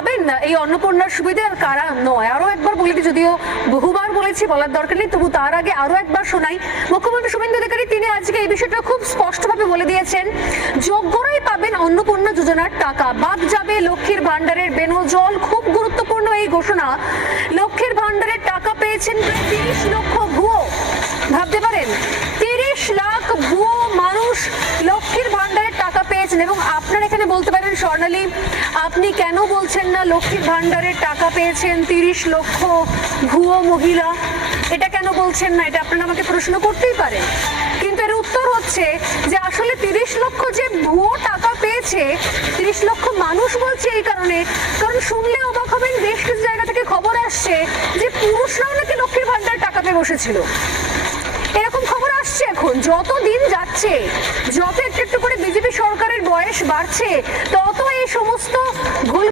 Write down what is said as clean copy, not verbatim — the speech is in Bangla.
পাবেন না এই অন্নপূর্ণার সুবিধা আর কারা নয়? আরো একবার বলি, যদিও বহুবার বলেছি, বলার দরকার নেই, তবু তার আগে আরো একবার শোনাই। মুখ্যমন্ত্রী শুভেন্দু অধিকারী তিনি আজকে এই বিষয়টা খুব স্পষ্টভাবে বলে দিয়েছেন, যোগ্যরাই পাবেন অন্নপূর্ণা যোজনার টাকা, বাদ যাবে লক্ষ্মীর ভান্ডারের বেনজল। খুব গুরুত্বপূর্ণ এই ঘোষণা। লক্ষ্মীর ভান্ডারের টাকা পেয়েছেন 30 লক্ষ ভুয়ো। ভাবতে পারেন, 30 লাখ ভুয়ো মানুষ লক্ষ্মীর ভান্ডারের টাকা পেয়েছেন। এবং আপনারা এখানে বলতে পারেন, স্বর্ণালী আপনি কেন বলছেন না লক্ষ্মীর ভান্ডারের টাকা পেয়েছেন 30 লক্ষ ভুয়ো মহিলা? এটা কেন বলছেন না? এটা আপনারা আমাকে প্রশ্ন করতেই পারেন। কিন্তু এর উত্তর হচ্ছে যে আসলে 30 লক্ষ যে ভুয়ো টাকা পেয়েছে, 30 লক্ষ মানুষ বলছে এই কারণে, কারণ শুনলে অবাক হবেন, বেশ কিছু জায়গা থেকে খবর আসছে যে পুরুষরাও নাকি লক্ষ্মীর ভান্ডারের টাকা পেয়ে বসেছিল। এরকম খবর আসছে। এখন যত দিন যাচ্ছে, যত একটু একটু করে বিজেপি সরকারের বয়স বাড়ছে, তত এই সমস্ত ভুল